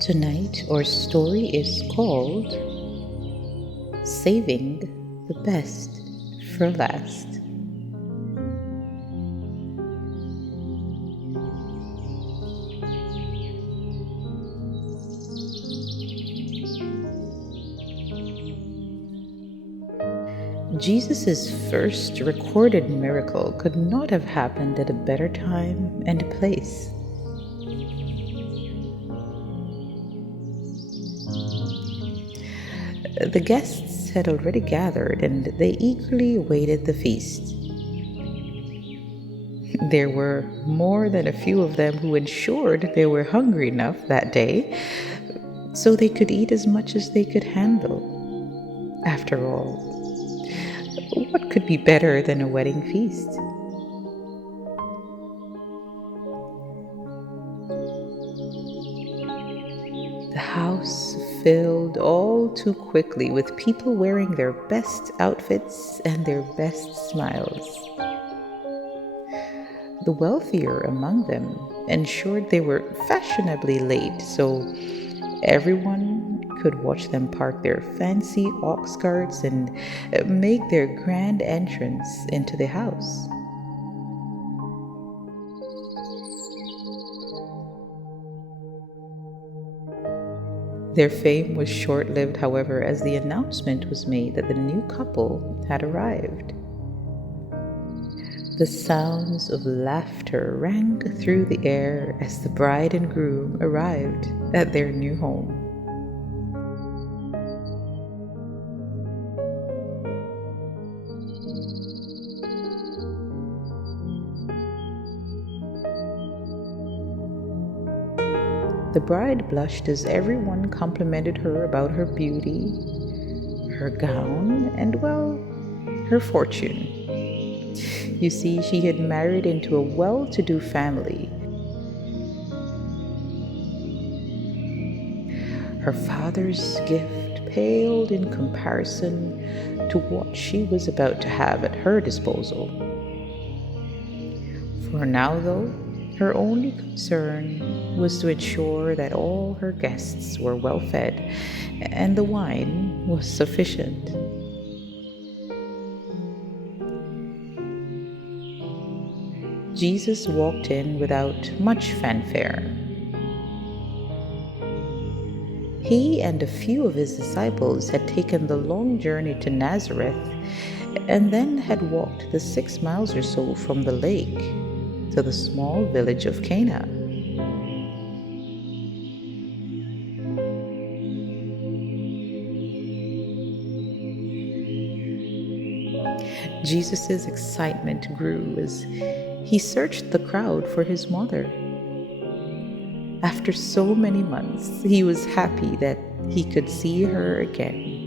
Tonight, our story is called Saving the Best for Last. Jesus' first recorded miracle could not have happened at a better time and place. The guests had already gathered and they eagerly awaited the feast. There were more than a few of them who ensured they were hungry enough that day so they could eat as much as they could handle. After all, what could be better than a wedding feast? The house filled all too quickly with people wearing their best outfits and their best smiles. The wealthier among them ensured they were fashionably late so everyone could watch them park their fancy ox carts and make their grand entrance into the house. Their fame was short-lived, however, as the announcement was made that the new couple had arrived. The sounds of laughter rang through the air as the bride and groom arrived at their new home. The bride blushed as everyone complimented her about her beauty, her gown, and, well, her fortune. You see, she had married into a well-to-do family. Her father's gift paled in comparison to what she was about to have at her disposal. For now, though, her only concern was to ensure that all her guests were well fed and the wine was sufficient. Jesus walked in without much fanfare. He and a few of his disciples had taken the long journey to Nazareth and then had walked the 6 miles or so from the lake to the small village of Cana. Jesus' excitement grew as he searched the crowd for his mother. After so many months, he was happy that he could see her again.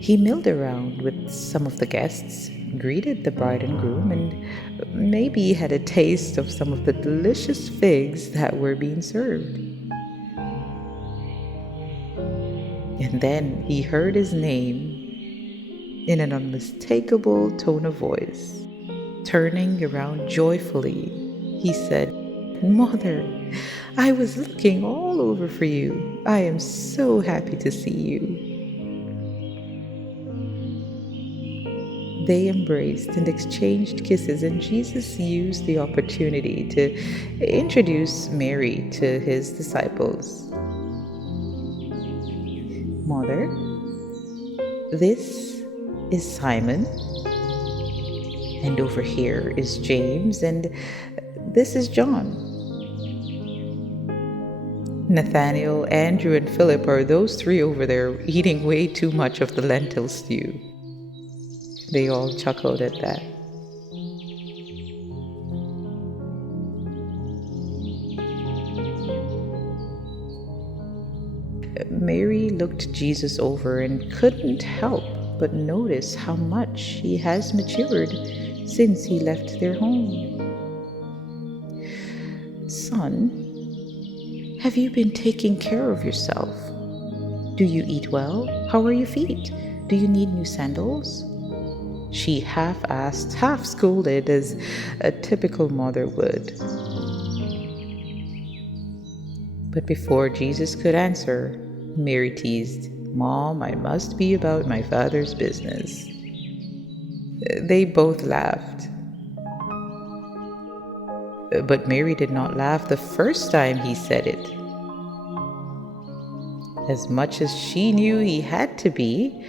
He milled around with some of the guests, greeted the bride and groom, and maybe had a taste of some of the delicious figs that were being served. And then he heard his name in an unmistakable tone of voice. Turning around joyfully, he said, "Mother, I was looking all over for you. I am so happy to see you." They embraced and exchanged kisses, and Jesus used the opportunity to introduce Mary to his disciples. "Mother, this is Simon, and over here is James, and this is John. Nathaniel, Andrew, and Philip are those 3 over there eating way too much of the lentil stew." They all chuckled at that. Mary looked Jesus over and couldn't help but notice how much he has matured since he left their home. "Son, have you been taking care of yourself? Do you eat well? How are your feet? Do you need new sandals?" She half asked, half scolded, as a typical mother would. But before Jesus could answer, Mary teased, "Mom, I must be about my Father's business." They both laughed. But Mary did not laugh the first time he said it. As much as she knew he had to be,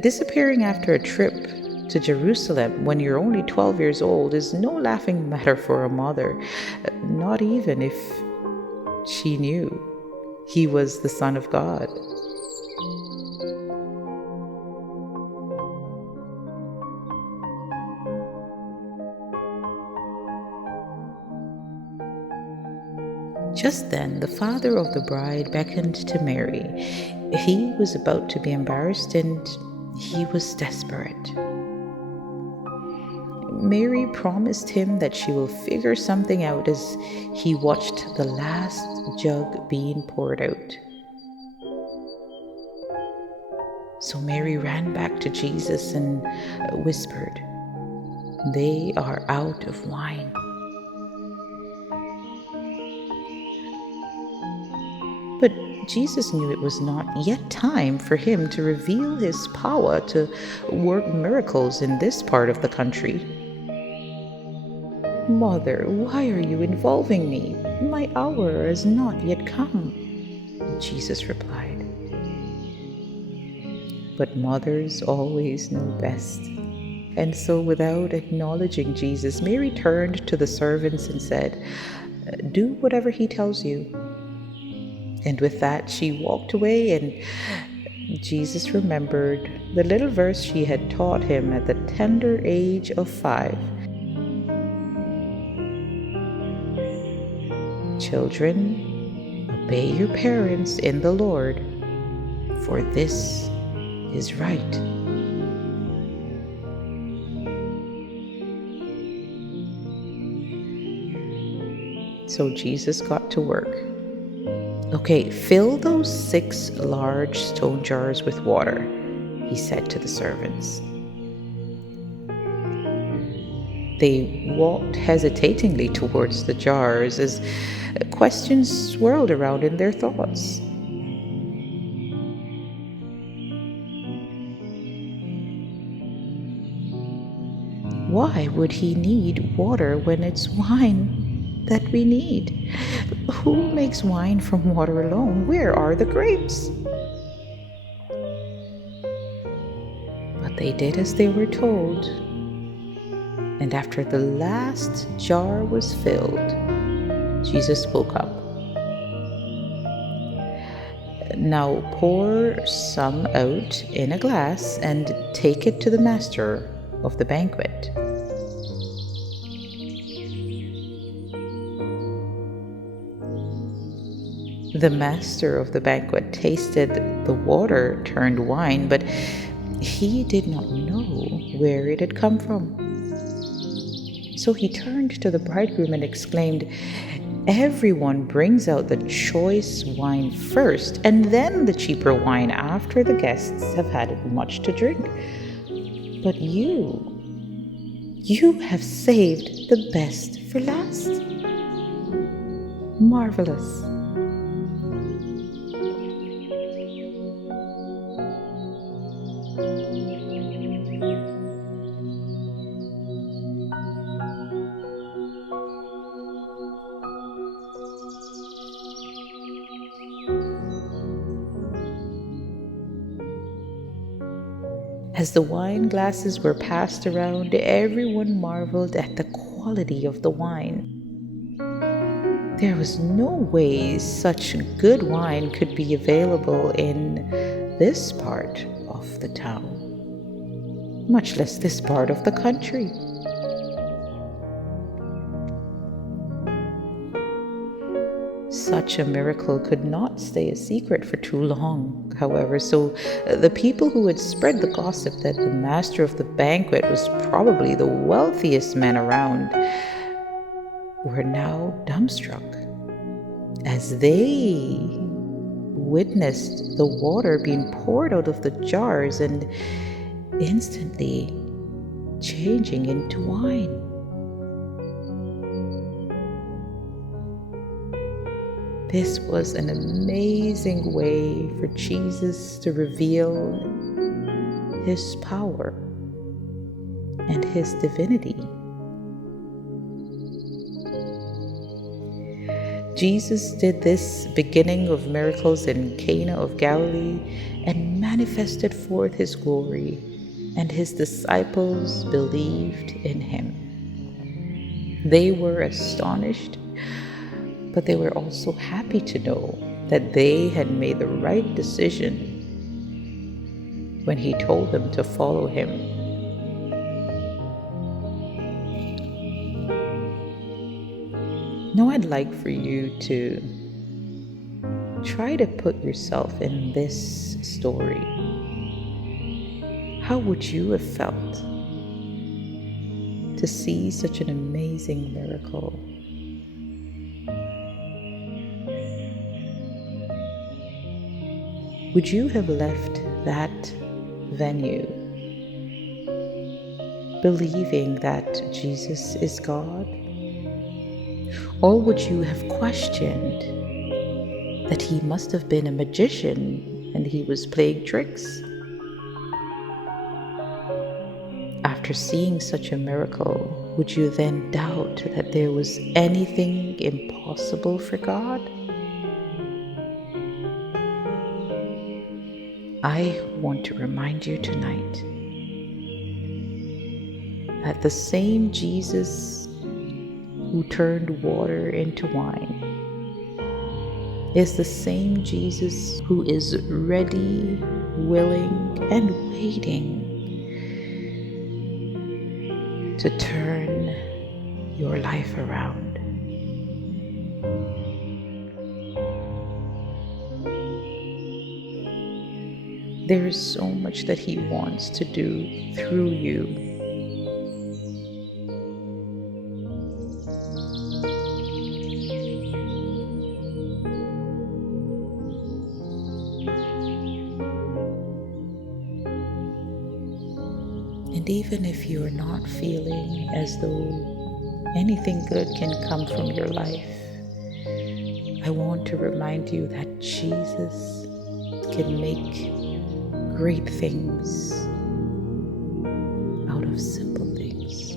disappearing after a trip to Jerusalem when you're only 12 years old is no laughing matter for a mother, not even if she knew he was the Son of God. Just then, the father of the bride beckoned to Mary. He was about to be embarrassed and he was desperate. Mary promised him that she will figure something out as he watched the last jug being poured out. So Mary ran back to Jesus and whispered, "They are out of wine." But Jesus knew it was not yet time for him to reveal his power to work miracles in this part of the country. "Mother, why are you involving me? My hour has not yet come," Jesus replied. But mothers always know best. And so, without acknowledging Jesus, Mary turned to the servants and said, "Do whatever he tells you." And with that, she walked away, and Jesus remembered the little verse she had taught him at the tender age of 5. "Children, obey your parents in the Lord, for this is right." So Jesus got to work. "Okay, fill those 6 large stone jars with water," he said to the servants. They walked hesitatingly towards the jars as questions swirled around in their thoughts. Why would he need water when it's wine that we need? Who makes wine from water alone? Where are the grapes? But they did as they were told. And after the last jar was filled, Jesus spoke up. "Now pour some out in a glass and take it to the master of the banquet." The master of the banquet tasted the water turned wine, but he did not know where it had come from. So he turned to the bridegroom and exclaimed, "Everyone brings out the choice wine first, and then the cheaper wine after the guests have had much to drink. But you have saved the best for last." Marvelous. As the wine glasses were passed around, everyone marveled at the quality of the wine. There was no way such good wine could be available in this part of the town, much less this part of the country. Such a miracle could not stay a secret for too long, however, so the people who had spread the gossip that the master of the banquet was probably the wealthiest man around were now dumbstruck as they witnessed the water being poured out of the jars and instantly changing into wine. This was an amazing way for Jesus to reveal his power and his divinity. Jesus did this beginning of miracles in Cana of Galilee and manifested forth his glory, and his disciples believed in him. They were astonished, but they were also happy to know that they had made the right decision when he told them to follow him. Now I'd like for you to try to put yourself in this story. How would you have felt to see such an amazing miracle? Would you have left that venue believing that Jesus is God? Or would you have questioned that he must have been a magician and he was playing tricks? After seeing such a miracle, would you then doubt that there was anything impossible for God? I want to remind you tonight that the same Jesus who turned water into wine is the same Jesus who is ready, willing, and waiting to turn your life around. There is so much that he wants to do through you. And even if you're not feeling as though anything good can come from your life, I want to remind you that Jesus can make great things out of simple things.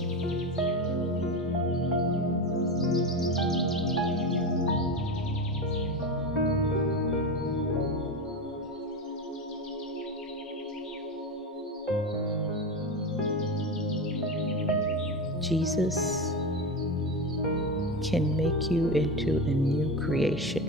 Jesus can make you into a new creation.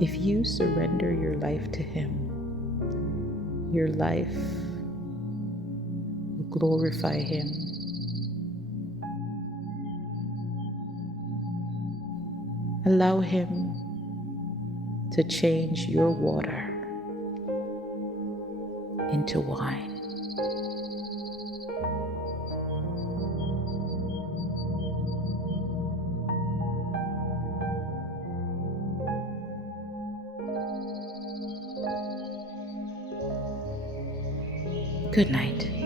If you surrender your life to him, your life will glorify him. Allow him to change your water into wine. Good night.